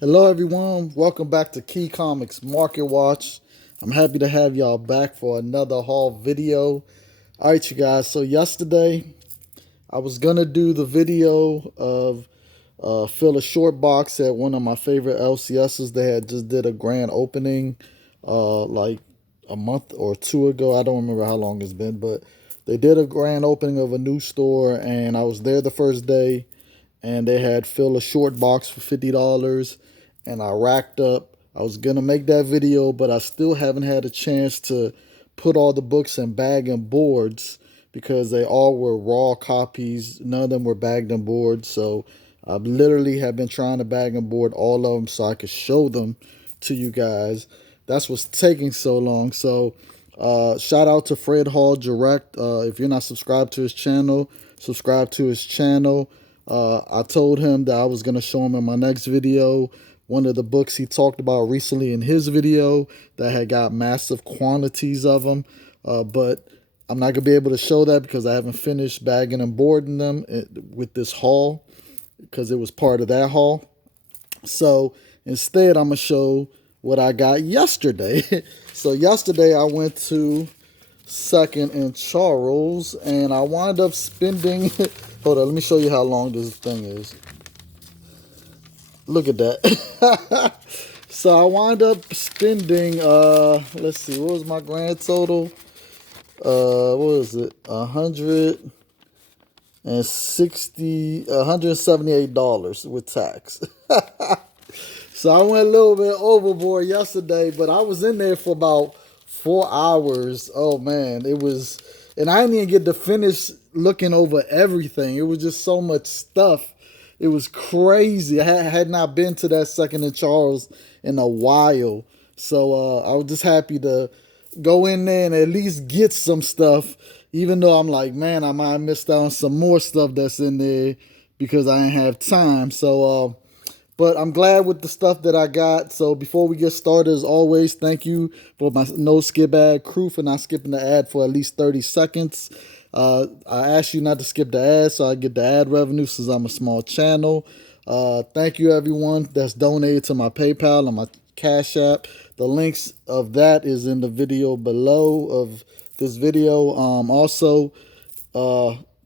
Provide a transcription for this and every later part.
Hello, everyone. Welcome back to Key Comics Market Watch. I'm happy to have y'all back for another haul video. All right, you guys. So yesterday, I was gonna do the video of fill a short box at one of my favorite LCSs. They had just did a grand opening, like a month or two ago. I don't remember how long it's been, but they did a grand opening of a new store, and I was there the first day, and they had fill a short box for $50, and I racked up. I was gonna make that video, but I still haven't had a chance to put all the books in bag and boards because they all were raw copies. None of them were bagged and board. So I literally have been trying to bag and board all of them so I could show them to you guys. That's what's taking so long. So shout out to Fred Hall Direct. If you're not subscribed to his channel, subscribe to his channel. I told him that I was going to show him in my next video one of the books he talked about recently in his video that had got massive quantities of them. But I'm not going to be able to show that because I haven't finished bagging and boarding them with this haul because it was part of that haul. So instead, I'm going to show what I got yesterday. So yesterday, I went to Second and Charles, and I wound up spending... Hold on, let me show you how long this thing is. Look at that. So I wound up spending, let's see, what was my grand total? What was it? $178 with tax. So I went a little bit overboard yesterday, but I was in there for about 4 hours. Oh man, it was, and I didn't even get to finish looking over everything. It was just so much stuff. It was crazy. I had not been to that Second and Charles in a while. So I was just happy to go in there and at least get some stuff, even though I'm like, man, I might have missed out on some more stuff that's in there because I didn't have time. So, but I'm glad with the stuff that I got. So before we get started, as always, thank you for my no skip ad crew for not skipping the ad for at least 30 seconds. I ask you not to skip the ad so I get the ad revenue since I'm a small channel. Thank you everyone that's donated to my PayPal and my Cash App. The links of that is in the video below of this video. Also,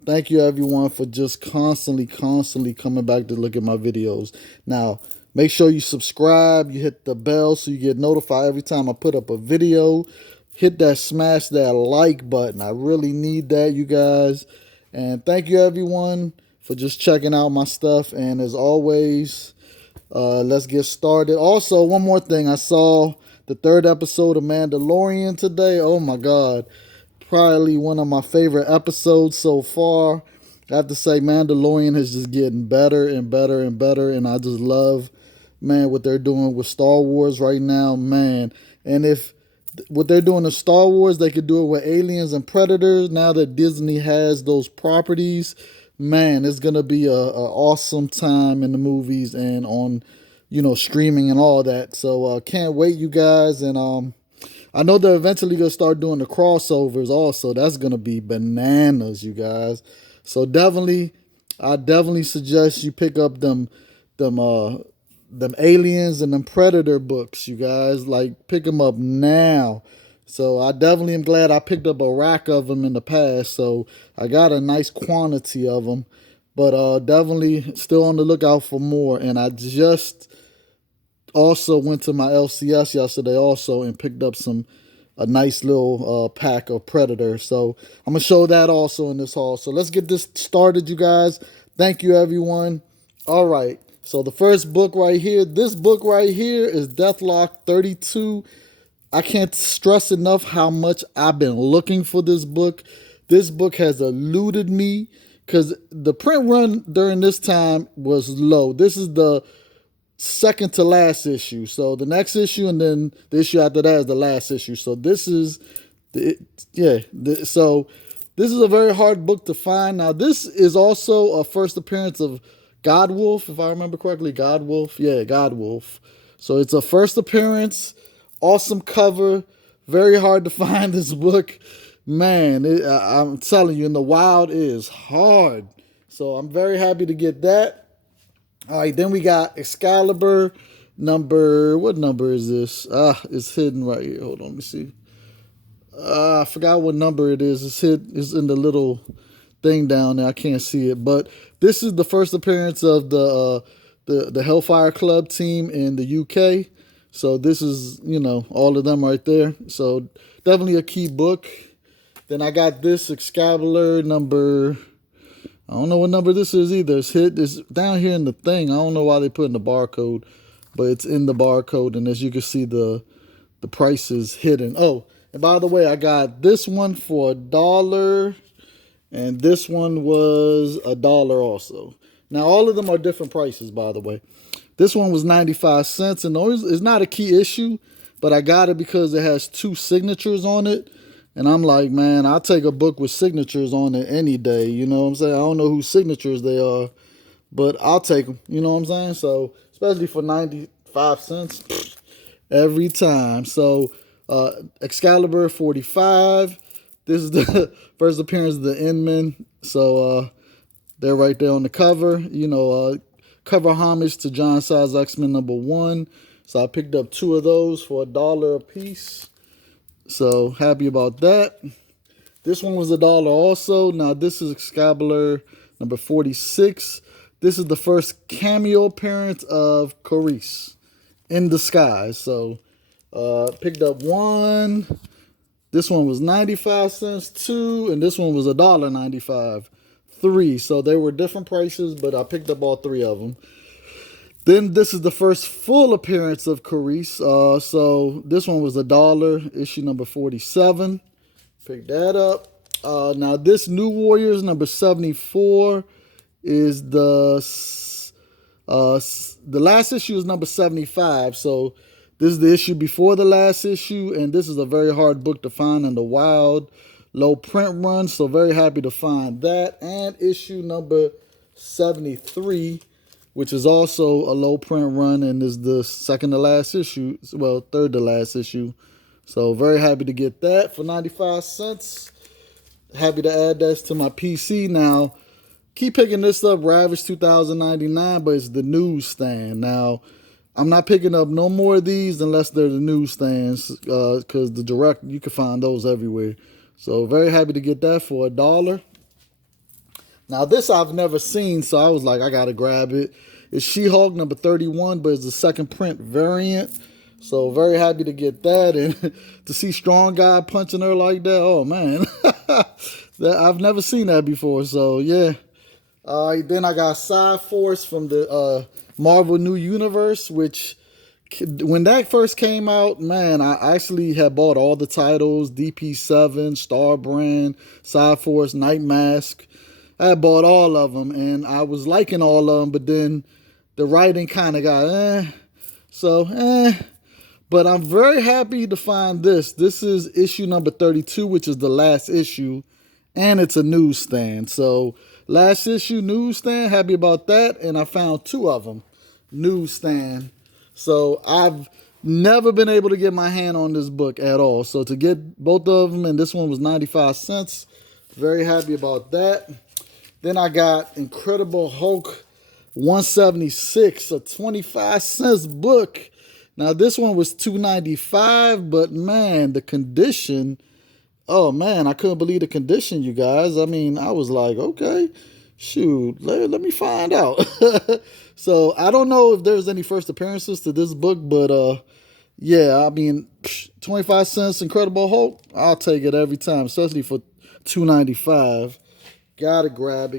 thank you everyone for just constantly coming back to look at my videos. Now, make sure you subscribe, you hit the bell so you get notified every time I put up a video. Hit that, smash that like button. I really need that, you guys. And thank you everyone for just checking out my stuff. And as always, let's get started. Also, one more thing. I saw the 3rd episode of Mandalorian today. Oh my God. Probably one of my favorite episodes so far. I have to say, Mandalorian is just getting better and better and better. And I just love, man, what they're doing with Star Wars right now, man. And if what they're doing in Star Wars, they could do it with Aliens and Predators. Now that Disney has those properties, man, it's gonna be a awesome time in the movies and on, streaming and all that. So can't wait, you guys. And I know they're eventually gonna start doing the crossovers. Also, that's gonna be bananas, you guys. So I definitely suggest you pick up them Aliens and them Predator books, you guys. Like, pick them up now. So I definitely am glad I picked up a rack of them in the past. So I got a nice quantity of them. But definitely still on the lookout for more. And I just also went to my LCS yesterday also and picked up a nice little pack of Predator. So I'm going to show that also in this haul. So let's get this started, you guys. Thank you, everyone. All right. So the first book right here, this book right here is Deathlock 32. I can't stress enough how much I've been looking for this book. This book has eluded me because the print run during this time was low. This is the second to last issue. So the next issue and then the issue after that is the last issue. So this is, so this is a very hard book to find. Now this is also a first appearance of Godwolf, if I remember correctly. Godwolf, yeah, Godwolf. So it's a first appearance, awesome cover, very hard to find this book. Man, I'm telling you, in the wild it is hard. So I'm very happy to get that. All right, then we got Excalibur what number is this? It's hidden right here. Hold on, let me see. I forgot what number it is. It's in the little thing down there. I can't see it, but this is the first appearance of the Hellfire Club team in the UK. So this is, all of them right there. So definitely a key book. Then I got this Excalibur number. I don't know what number this is either. It's down here in the thing. I don't know why they put in the barcode, but it's in the barcode, and as you can see, the price is hidden. Oh, and by the way, I got this one for $1, and this one was $1 also. Now, all of them are different prices, by the way. This one was 95 cents, and it's not a key issue, but I got it because it has 2 signatures on it. And I'm like, man, I'll take a book with signatures on it any day. You know what I'm saying? I don't know whose signatures they are, but I'll take them. You know what I'm saying? So, especially for 95 cents, every time. So, Excalibur 45. This is the first appearance of the Inman. So, they're right there on the cover. Cover homage to John Size X-Men #1. So, I picked up 2 of those for $1 a piece. So happy about that. This one was $1 also. Now this is Excalibur number 46. This is the first cameo appearance of Carice in disguise. So picked up 1. This one was 95 cents, 2, and this one was $1.95, 3. So they were different prices, but I picked up all 3 of them. Then this is the first full appearance of Carice. So this one was $1, issue number 47. Pick that up. Now this New Warriors number 74 is the last issue is number 75. So this is the issue before the last issue, and this is a very hard book to find in the wild, low print run. So very happy to find that. And issue number 73, which is also a low print run and is the second to last issue. Well, third to last issue. So very happy to get that for 95 cents. Happy to add that to my PC. Now, keep picking this up, Ravage 2099, but it's the newsstand. Now, I'm not picking up no more of these unless they're the newsstands, because the direct, you can find those everywhere. So very happy to get that for $1. Now, this I've never seen, so I was like, I got to grab it. It's She-Hulk number 31, but it's the second print variant. So, very happy to get that. And to see Strong Guy punching her like that, oh, man. I've never seen that before, so, yeah. Then I got Side Force from the Marvel New Universe, which, when that first came out, man, I actually had bought all the titles, DP7, Star Brand, Side Force, Night Mask. I bought all of them, and I was liking all of them, but then the writing kind of got, But I'm very happy to find this. This is issue number 32, which is the last issue, and it's a newsstand. So, last issue, newsstand, happy about that, and I found 2 of them, newsstand. So, I've never been able to get my hand on this book at all. So, to get both of them, and this one was 95 cents, very happy about that. Then I got Incredible Hulk 176, a 25 cents book. Now, this one was $2.95, but, man, the condition, oh, man, I couldn't believe the condition, you guys. I mean, I was like, okay, shoot, let me find out. So, I don't know if there's any first appearances to this book, but, yeah, I mean, 25 cents Incredible Hulk, I'll take it every time, especially for $2.95. Gotta grab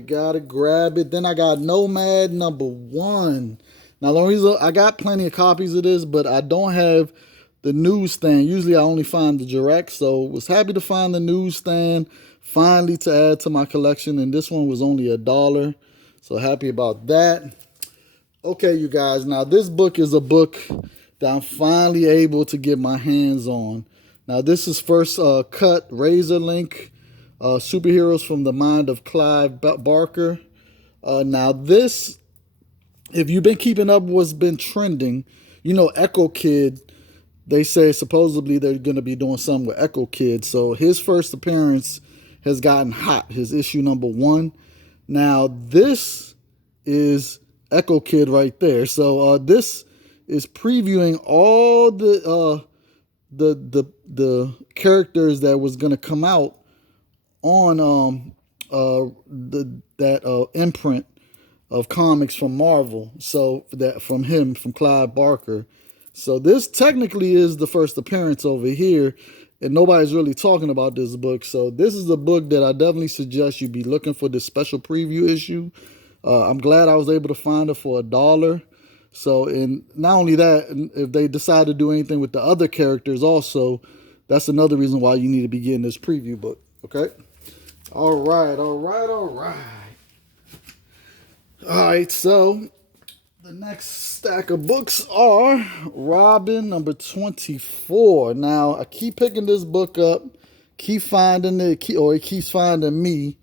it. Then I got Nomad number 1. Now, the reason I got plenty of copies of this, but I don't have the newsstand. Usually, I only find the direct, so was happy to find the newsstand finally to add to my collection, and this one was only $1, so happy about that. Okay, you guys, now this book is a book that I'm finally able to get my hands on. Now, this is first cut Razor Link. Superheroes from the Mind of Clive Barker. Now this, if you've been keeping up what's been trending, Echo Kid, they say supposedly they're going to be doing something with Echo Kid. So his first appearance has gotten hot, his issue number 1. Now this is Echo Kid right there. So this is previewing all the characters that was gonna come out on that imprint of comics from Marvel. So that from Clive Barker. So this technically is the first appearance over here, and nobody's really talking about this book. So this is a book that I definitely suggest you be looking for this special preview issue. I'm glad I was able to find it for $1. So, and not only that, if they decide to do anything with the other characters also, that's another reason why you need to be getting this preview book. Okay? All right. All right, so the next stack of books are Robin number 24. Now, I keep picking this book up, keep finding it, or it keeps finding me.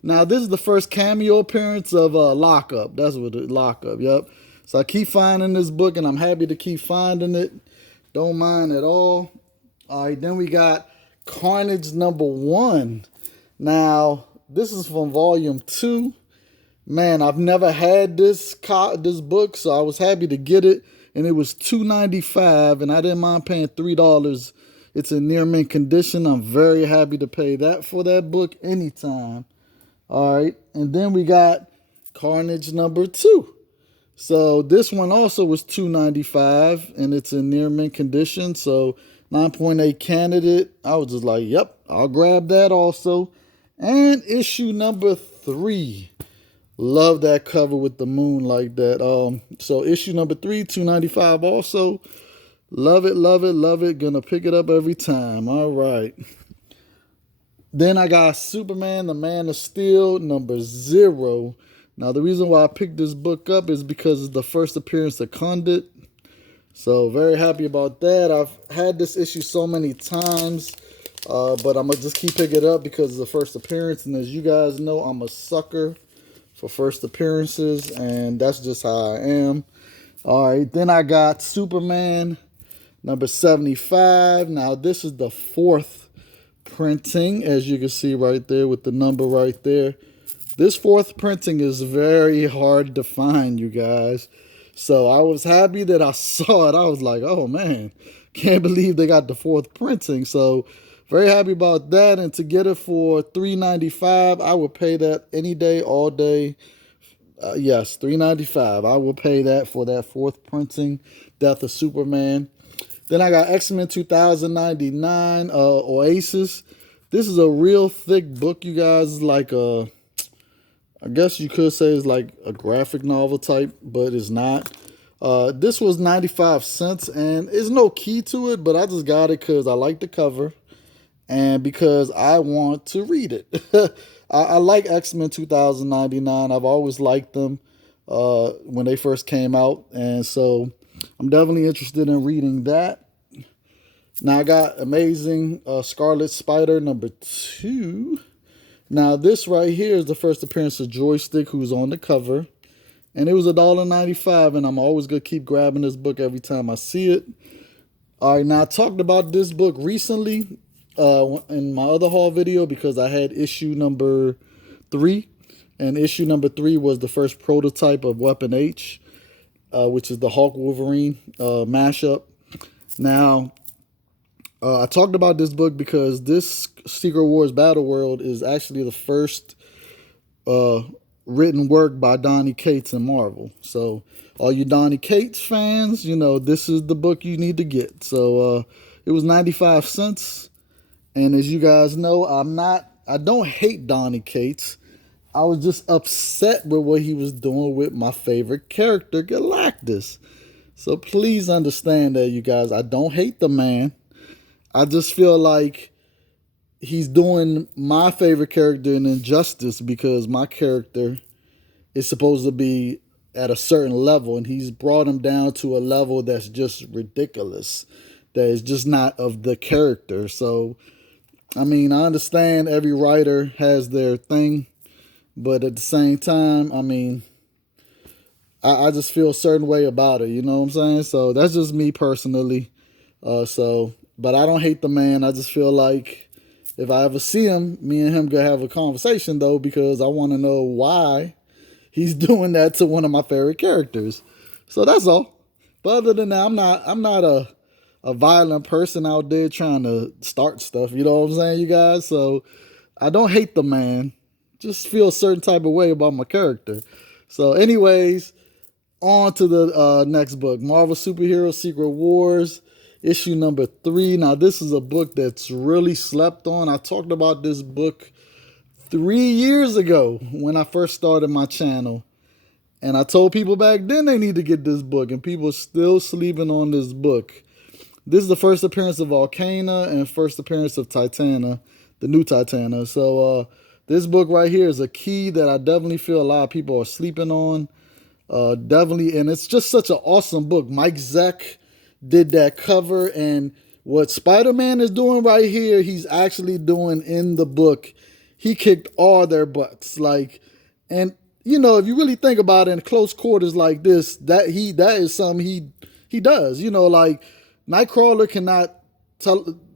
Now, this is the first cameo appearance of Lockup. That's what it Lockup, yep. So I keep finding this book, and I'm happy to keep finding it. Don't mind at all. All right, then we got Carnage number 1. Now, this is from volume 2. Man, I've never had this book, so I was happy to get it, and it was $2.95, and I didn't mind paying $3. It's in near mint condition. I'm very happy to pay that for that book anytime. All right, and then we got Carnage number 2. So this one also was $2.95, and it's in near mint condition. So 9.8 candidate. I was just like, yep, I'll grab that also. And issue number 3. Love that cover with the moon like that. So issue number 3, $2.95 also. Love it. Gonna pick it up every time. All right. Then I got Superman, the Man of Steel, number 0. Now, the reason why I picked this book up is because it's the first appearance of Condit. So, very happy about that. I've had this issue so many times, but I'm going to just keep picking it up because it's the first appearance. And as you guys know, I'm a sucker for first appearances, and that's just how I am. All right, then I got Superman, number 75. Now, this is the 4th printing, as you can see right there with the number right there. This 4th printing is very hard to find, you guys. So I was happy that I saw it. I was like, oh man, can't believe they got the 4th printing. So very happy about that. And to get it for $3.95, I would pay that any day, all day. Yes, $3.95. I will pay that for that 4th printing, Death of Superman. Then I got X-Men 2099, Oasis. This is a real thick book, you guys. It's like I guess you could say it's like a graphic novel type, but it's not. This was 95 cents, and there's no key to it, but I just got it because I like the cover and because I want to read it. I like X-Men 2099. I've always liked them when they first came out, and so I'm definitely interested in reading that. Now I got Amazing Scarlet Spider number 2. Now this right here is the first appearance of Joystick, who's on the cover. And it was $1.95, and I'm always going to keep grabbing this book every time I see it. All right, now I talked about this book recently in my other haul video because I had issue number 3. And issue number 3 was the first prototype of Weapon H, which is the Hulk Wolverine mashup. Now, I talked about this book because this Secret Wars Battle World is actually the first written work by Donny Cates in Marvel. So all you Donny Cates fans, you know, this is the book you need to get. So it was 95 cents. And as you guys know, I don't hate Donny Cates. I was just upset with what he was doing with my favorite character, Galactus. So please understand that, you guys. I don't hate the man. I just feel like he's doing my favorite character an injustice because my character is supposed to be at a certain level, and he's brought him down to a level that's just ridiculous, that is just not of the character. So, I mean, I understand every writer has their thing, but at the same time, I mean, I just feel a certain way about it, you know what I'm saying? So that's just me personally. But I don't hate the man. I just feel like if I ever see him, me and him gonna have a conversation though, because I want to know why he's doing that to one of my favorite characters. So that's all. But other than that, I'm not a violent person out there trying to start stuff. You know what I'm saying, you guys? So I don't hate the man. Just feel a certain type of way about my character. So, anyways, on to the next book, Marvel Superhero Secret Wars, issue number 3. Now, this is a book that's really slept on. I talked about this book 3 years ago when I first started my channel. And I told people back then they need to get this book, and people are still sleeping on this book. This is the first appearance of Volcana and first appearance of Titana, the new Titana. So this book right here is a key that I definitely feel a lot of people are sleeping on. Definitely, and it's just such an awesome book. Mike Zeck did that cover, and what Spider-Man is doing right here, he's actually doing in the book. He kicked all their butts, like, and you know, if you really think about it, in close quarters like this, that is something he does. You know, like Nightcrawler cannot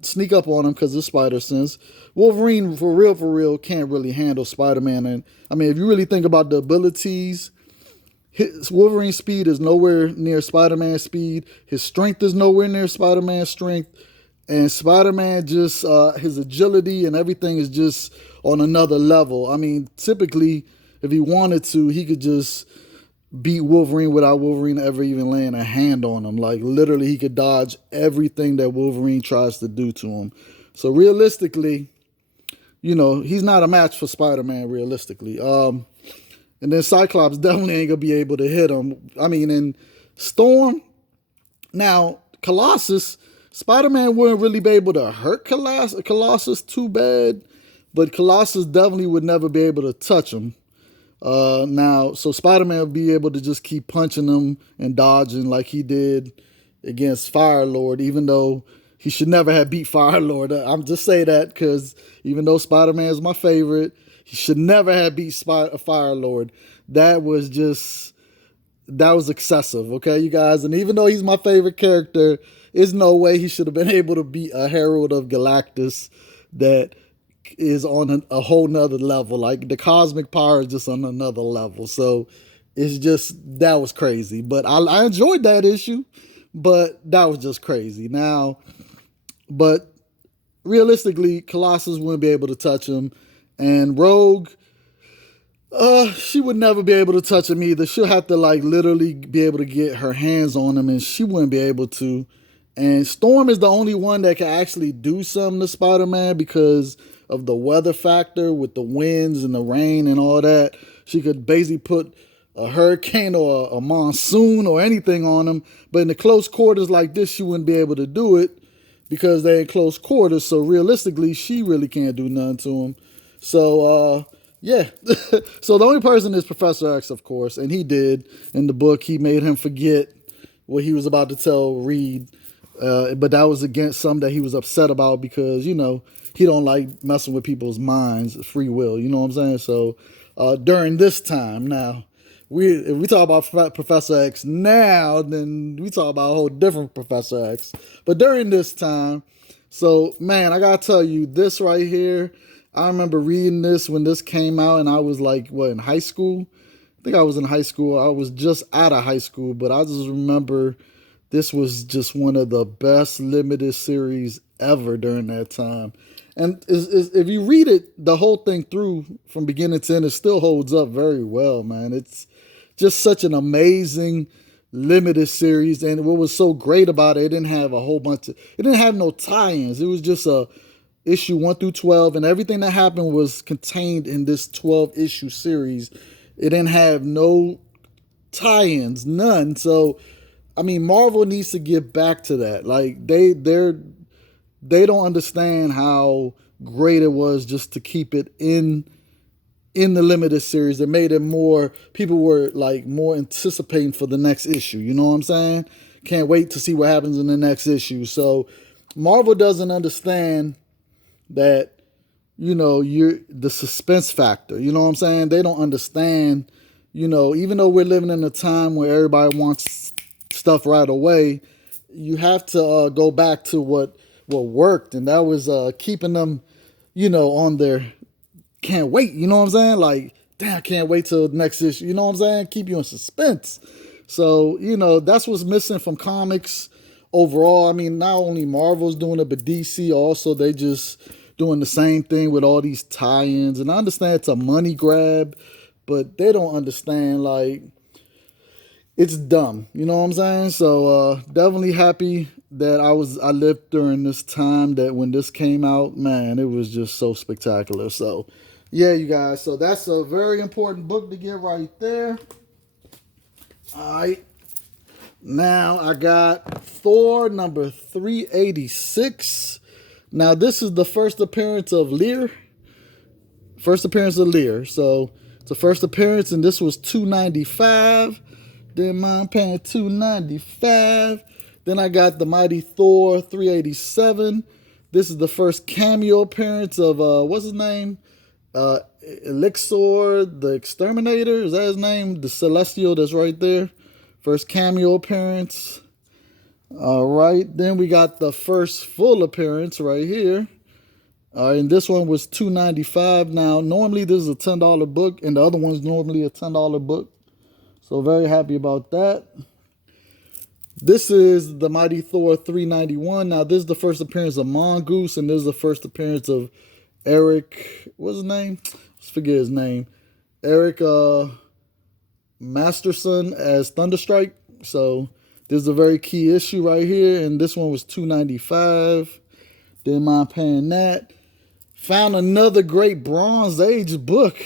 sneak up on him because of spider sense. Wolverine, for real, can't really handle Spider-Man. And I mean, if you really think about the abilities, his Wolverine's speed is nowhere near Spider-Man's speed. His strength is nowhere near Spider-Man's strength. And Spider-Man just, his agility and everything is just on another level. I mean, typically, if he wanted to, he could just beat Wolverine without Wolverine ever even laying a hand on him. Like, literally, he could dodge everything that Wolverine tries to do to him. So, realistically, you know, he's not a match for Spider-Man, realistically. And then Cyclops definitely ain't going to be able to hit him. I mean, in Storm, now, Colossus, Spider-Man wouldn't really be able to hurt Colossus too bad, but Colossus definitely would never be able to touch him. Now, so Spider-Man would be able to just keep punching him and dodging like he did against Fire-Lord, even though he should never have beat Fire-Lord. I'm just saying that because even though Spider-Man is my favorite, he should never have beat Fire-Lord. That was excessive, okay, you guys? And even though he's my favorite character, there's no way he should have been able to beat a Herald of Galactus that is on a whole nother level. Like, the cosmic power is just on another level. So it's just, that was crazy. But I enjoyed that issue, but that was just crazy. Now, but realistically, Colossus wouldn't be able to touch him. And Rogue, she would never be able to touch him either. She'll have to, like, literally be able to get her hands on him, and she wouldn't be able to. And Storm is the only one that can actually do something to Spider-Man because of the weather factor with the winds and the rain and all that. She could basically put a hurricane or a monsoon or anything on him. But in the close quarters like this, she wouldn't be able to do it because they're in close quarters. So realistically, she really can't do nothing to him. So, yeah. So the only person is Professor X, of course. And he did. In the book, he made him forget what he was about to tell Reed. But that was against something that he was upset about because, you know, he don't like messing with people's minds, free will. You know what I'm saying? So during this time now, if we talk about Professor X now, then we talk about a whole different Professor X. But during this time, so, man, I got to tell you, this right here, I remember reading this when this came out, and I was like, what, in high school? I think I was in high school. I was just out of high school, but I just remember this was just one of the best limited series ever during that time. And if you read it, the whole thing through from beginning to end, it still holds up very well, man. It's just such an amazing limited series. And what was so great about it, it didn't have a whole bunch of, it didn't have no tie-ins. It was just a issue 1 through 12, and everything that happened was contained in this 12-issue series. It didn't have no tie-ins, none. So, I mean, Marvel needs to get back to that. Like, they don't understand how great it was just to keep it in the limited series. It made it more, people were like more anticipating for the next issue. You know what I'm saying? Can't wait to see what happens in the next issue. So Marvel doesn't understand that, you know, the suspense factor. You know what I'm saying? They don't understand, you know, even though we're living in a time where everybody wants stuff right away, you have to go back to what worked, and that was keeping them, you know, on their can't wait. You know what I'm saying? Like, damn, I can't wait till the next issue. You know what I'm saying? Keep you in suspense. So, you know, that's what's missing from comics overall. I mean, not only Marvel's doing it, but DC also, they just doing the same thing with all these tie-ins. And I understand it's a money grab, but they don't understand, like, it's dumb. You know what I'm saying? So definitely happy that I lived during this time, that when this came out, man, it was just so spectacular. So yeah, you guys. So that's a very important book to get right there. All right. Now I got Thor number 386. Now this is the first appearance of Lear. First appearance of Lear. So it's a first appearance, and this was $2.95. Didn't mind paying $2.95. Then I got the Mighty Thor 387. This is the first cameo appearance of what's his name? Elixir the Exterminator. Is that his name? The Celestial that's right there. First cameo appearance. All right. Then we got the first full appearance right here. And this one was $2.95. Now, normally this is a $10 book, and the other one's normally a $10 book. So very happy about that. This is the Mighty Thor 391. Now, this is the first appearance of Mongoose, and this is the first appearance of Eric, what's his name? Let's forget his name. Eric Masterson as Thunderstrike. So this is a very key issue right here, and this one was $2.95. Didn't mind paying that. Found another great Bronze Age book.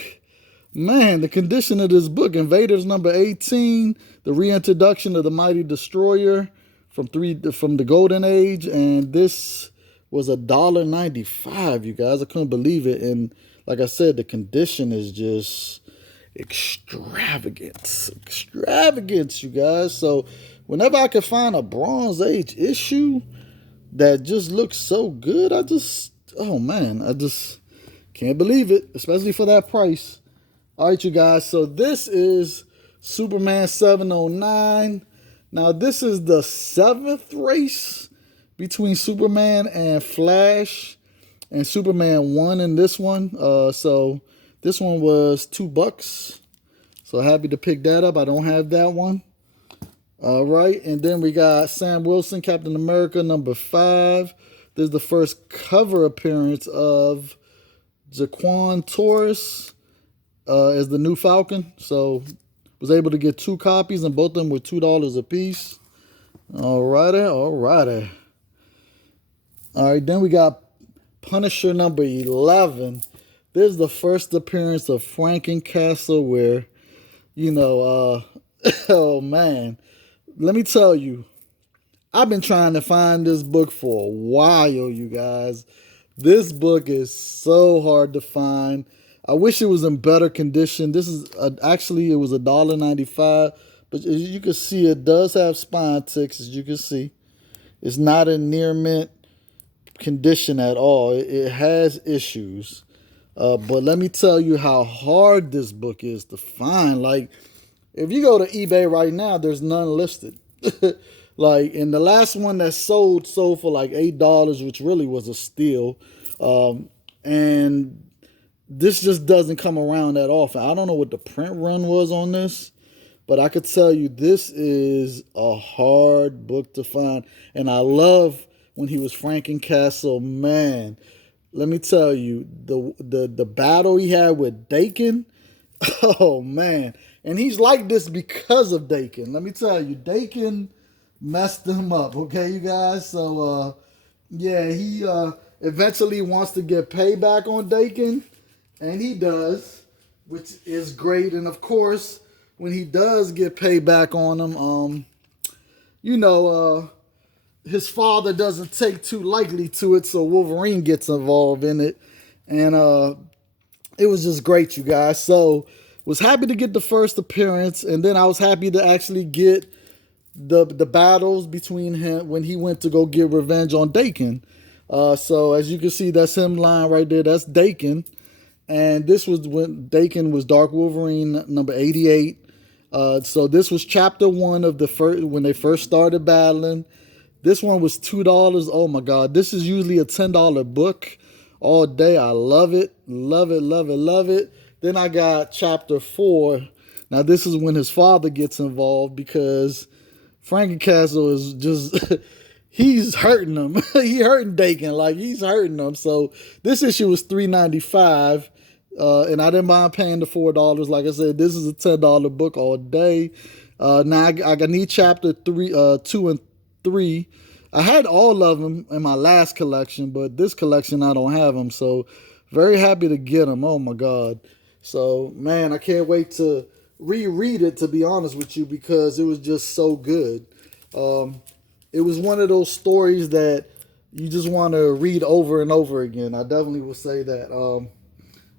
Man, the condition of this book, Invaders number 18, the reintroduction of the Mighty Destroyer from the Golden Age, and this was $1.95, you guys. I couldn't believe it. And like I said, the condition is just extravagant. Extravagance, you guys. So whenever I can find a Bronze Age issue that just looks so good, I just can't believe it, especially for that price. All right, you guys, so this is Superman 709. Now, this is the 7th race between Superman and Flash, and Superman won in this one. So this one was $2. So happy to pick that up. I don't have that one. All right, and then we got Sam Wilson, Captain America, number 5. This is the first cover appearance of Jaquan Torres as the new Falcon. So was able to get 2 copies, and both of them were $2 a piece. All righty. All right, then we got Punisher number 11. This is the first appearance of Frankencastle, where, you know, oh man, let me tell you, I've been trying to find this book for a while, you guys. This book is so hard to find. I wish it was in better condition. This is actually, it was $1.95, but as you can see, it does have spine ticks. As you can see, it's not in near mint condition at all. It has issues, but let me tell you how hard this book is to find. Like, if you go to eBay right now, there's none listed. Like, and the last one that sold for like $8, which really was a steal. And this just doesn't come around that often. I don't know what the print run was on this, but I could tell you this is a hard book to find. And I love when he was Frankencastle, man. Let me tell you, the battle he had with Dakin, oh man. And he's like this because of Dakin. Let me tell you, Dakin messed him up, okay, you guys? So, yeah, he eventually wants to get payback on Dakin, and he does, which is great. And, of course, when he does get payback on him, you know, his father doesn't take too lightly to it, so Wolverine gets involved in it. And it was just great, you guys. So, was happy to get the first appearance, and then I was happy to actually get the battles between him when he went to go get revenge on Dakin. So as you can see, that's him lying right there. That's Dakin. And this was when Dakin was Dark Wolverine number 88. So this was chapter 1 of the first, when they first started battling. This one was $2. Oh my God. This is usually a $10 book all day. I love it. Love it, love it, love it. Then I got chapter 4. Now this is when his father gets involved because Frankencastle is just he's hurting him. He hurting Dakin, like he's hurting him. So this issue was $3.95, and I didn't mind paying the $4. Like I said, this is a $10 book all day. Now I need chapter 2 and 3. I had all of them in my last collection, but this collection I don't have them. So very happy to get them. Oh my God. So man, I can't wait to reread it, to be honest with you, because it was just so good. It was one of those stories that you just want to read over and over again. I definitely would say that.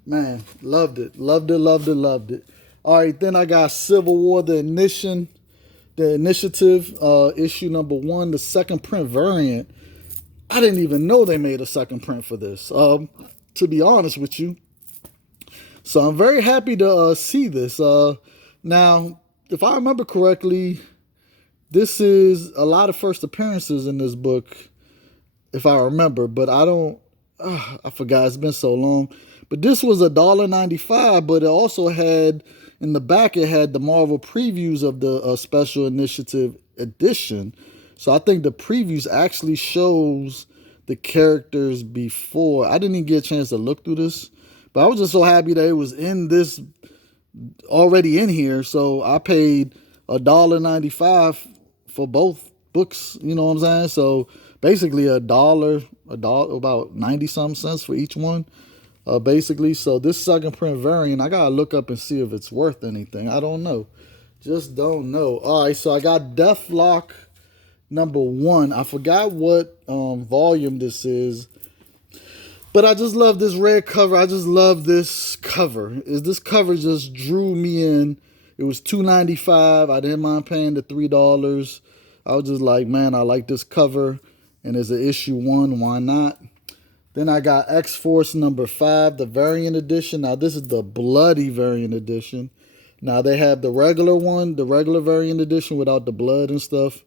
Man, loved it. Loved it, loved it, loved it. All right, then I got Civil War, the Initiative, issue number 1, the second print variant. I didn't even know they made a second print for this, to be honest with you. So I'm very happy to see this. Now, if I remember correctly, this is a lot of first appearances in this book, if I remember, but I forgot, it's been so long. But this was $1.95, but it also had, in the back, it had the Marvel previews of the Special Initiative edition. So I think the previews actually shows the characters before. I didn't even get a chance to look through this, but I was just so happy that it was in this, already in here. So I paid $1.95 for both books, you know what I'm saying? So basically a dollar, about 90 some cents for each one. Basically, so this second print variant, I gotta look up and see if it's worth anything. I don't know. Just don't know. All right, so I got Deathlock number 1. I forgot what volume this is, but I just love this red cover. I just love this cover. This cover just drew me in. It was $2.95. I didn't mind paying the $3. I was just like, man, I like this cover, and it's an issue 1. Why not? Then I got X-Force number 5, the variant edition. Now, this is the bloody variant edition. Now, they have the regular one, the regular variant edition without the blood and stuff.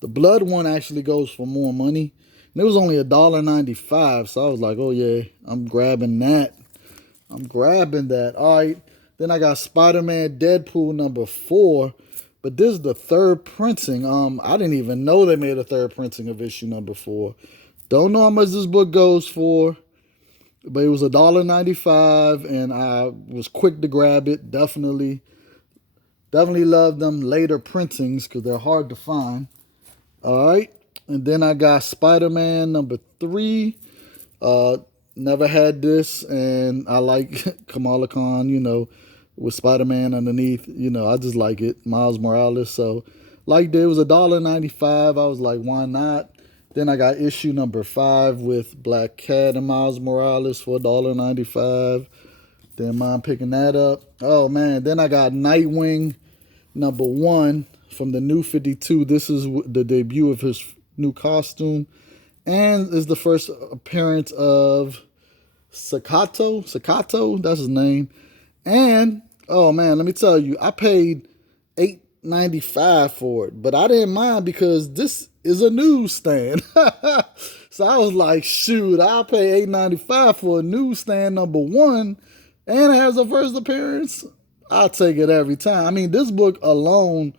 The blood one actually goes for more money. And it was only $1.95, so I was like, oh, yeah, I'm grabbing that. I'm grabbing that. All right. Then I got Spider-Man Deadpool number 4. But this is the third printing. I didn't even know they made a third printing of issue number 4. Don't know how much this book goes for, but it was $1.95, and I was quick to grab it. Definitely love them later printings because they're hard to find. All right, and then I got Spider-Man number 3. Never had this, and I like Kamala Khan, with Spider-Man underneath. I just like it. Miles Morales. So, like, there was $1.95. I was like, why not? Then I got issue number 5 with Black Cat and Miles Morales for $1.95. Didn't mind picking that up. Oh, man. Then I got Nightwing number 1 from the New 52. This is the debut of his new costume. And is the first appearance of Sakato, that's his name. And, oh, man, let me tell you, I paid $8.95 for it. But I didn't mind because this is a newsstand. So I was like, shoot, I'll pay $8.95 for a newsstand number 1, and it has a first appearance. I'll take it every time. I mean, this book alone,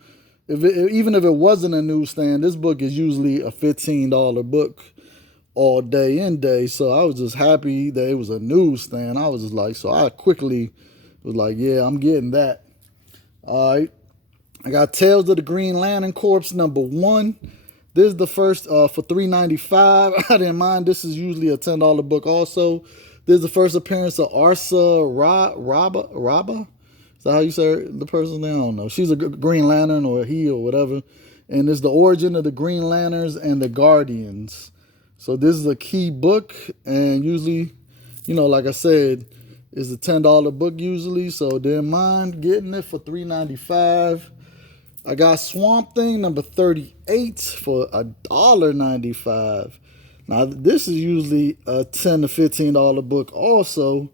even if it wasn't a newsstand, this book is usually a $15 book all day in day. So I was just happy that it was a newsstand. I was just like, so I quickly was like, yeah, I'm getting that. All right. I got Tales of the Green Lantern Corps number 1. This is the first for $3.95. I didn't mind. This is usually a $10 book also. This is the first appearance of Arsa Raba. Is that how you say the person's name? I don't know. She's a Green Lantern, or he, or whatever. And it's the origin of the Green Lanterns and the Guardians. So this is a key book. And usually, like I said, it's a $10 book usually. So didn't mind getting it for $3.95. I got Swamp Thing number 38 for $1.95. Now, this is usually a $10 to $15 book also.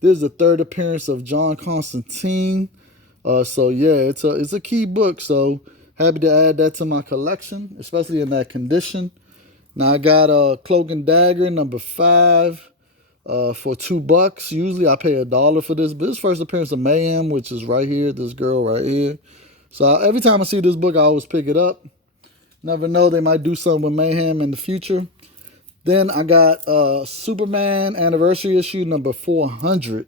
This is the third appearance of John Constantine. So, yeah, it's a key book. So, happy to add that to my collection, especially in that condition. Now, I got Cloak and Dagger number 5 for $2. Usually I pay $1 for this, but this first appearance of Mayhem, which is right here, this girl right here. So every time I see this book, I always pick it up. Never know, they might do something with Mayhem in the future. Then I got Superman Anniversary issue number 400.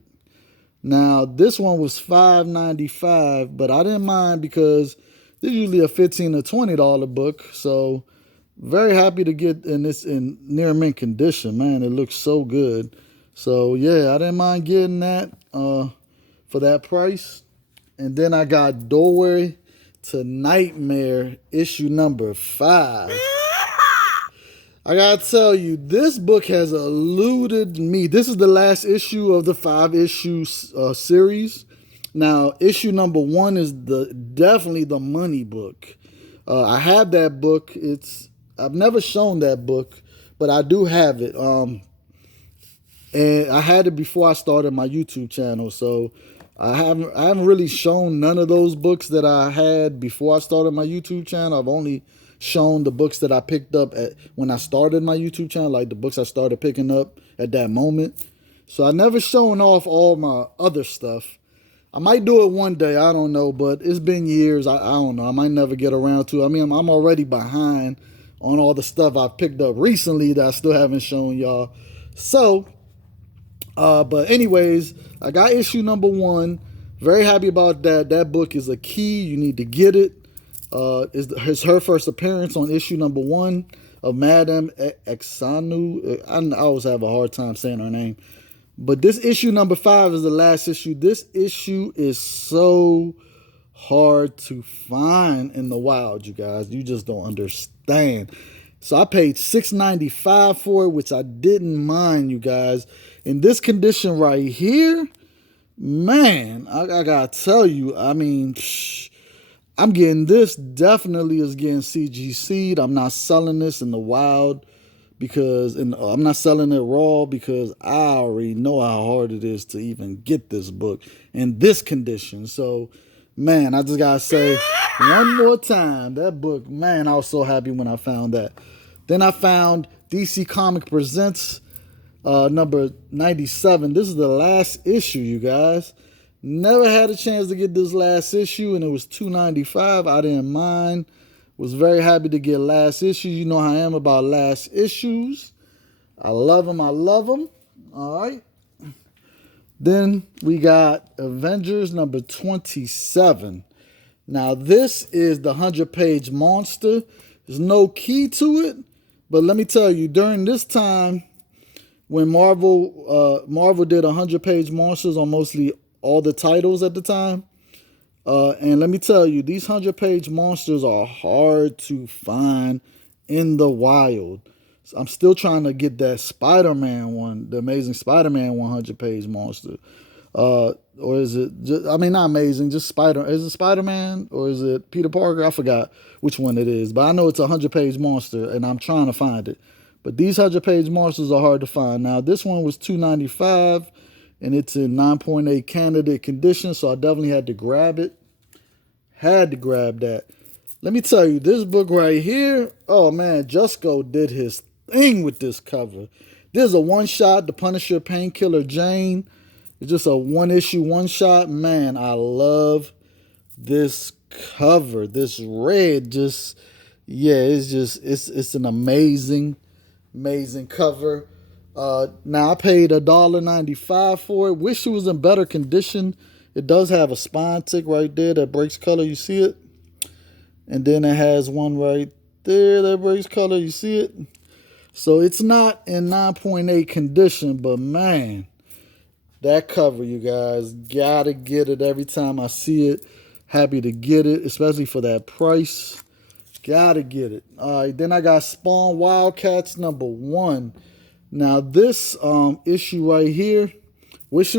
Now, this one was $5.95, but I didn't mind because this is usually a $15 to $20 book. So, very happy to get in this in near mint condition. Man, it looks so good. So, yeah, I didn't mind getting that for that price. And then I got Doorway to Nightmare issue number 5. I gotta tell you, this book has eluded me. This is the last issue of the 5-issue series. Now, issue number 1 is definitely the money book. I have that book. I've never shown that book, but I do have it. And I had it before I started my YouTube channel, so I haven't really shown none of those books that I had before I started my YouTube channel. I've only shown the books that I picked up when I started my YouTube channel, like the books I started picking up at that moment. So I never shown off all my other stuff. I might do it one day, I don't know, but it's been years. I don't know. I might never get around to it. I mean, I'm already behind on all the stuff I've picked up recently that I still haven't shown y'all. So, but anyways, I got issue number 1. Very happy about that. That book is a key. You need to get it. It's her first appearance on issue number 1 of Madame Exanu. I always have a hard time saying her name. But this issue number 5 is the last issue. This issue is so hard to find in the wild, you guys. You just don't understand. So I paid $6.95 for it, which I didn't mind, you guys. In this condition right here, man, I gotta tell you, I mean, I'm getting this, definitely is getting CGC'd. I'm not selling this in the wild because, I'm not selling it raw because I already know how hard it is to even get this book in this condition. So, man, I just gotta say one more time, that book, man, I was so happy when I found that. Then I found DC Comic Presents number 97. This is the last issue, you guys. Never had a chance to get this last issue, and it was $2.95. I didn't mind. Was very happy to get last issue. You know how I am about last issues. I love them. I love them. All right. Then we got Avengers number 27. Now, this is the 100-page monster. There's no key to it, but let me tell you, during this time, when Marvel did 100-page monsters on mostly all the titles at the time, and let me tell you, these 100-page monsters are hard to find in the wild. So I'm still trying to get that Spider-Man one, the Amazing Spider-Man 100-page monster. Or is it just, I mean, not amazing, just is it Spider-Man or is it Peter Parker? I forgot which one it is, but I know it's a 100-page monster and I'm trying to find it. But these 100-page monsters are hard to find. Now, this one was $2.95 and it's in 9.8 candidate condition, so I definitely had to grab it. Had to grab that. Let me tell you, this book right here, oh man, Jusko did his thing with this cover. There's a one-shot, The Punisher Painkiller Jane. It's just a one-issue, one-shot. Man, I love this cover. This red just, yeah, it's an amazing cover. Now, I paid $1.95 for it. Wish it was in better condition. It does have a spine tick right there that breaks color. You see it? And then it has one right there that breaks color. You see it? So it's not in 9.8 condition, but man, that cover, you guys, gotta get it every time I see it. Happy to get it, especially for that price. Gotta get it. All right, then I got Spawn Wildcats number 1. Now this issue right here, wish it was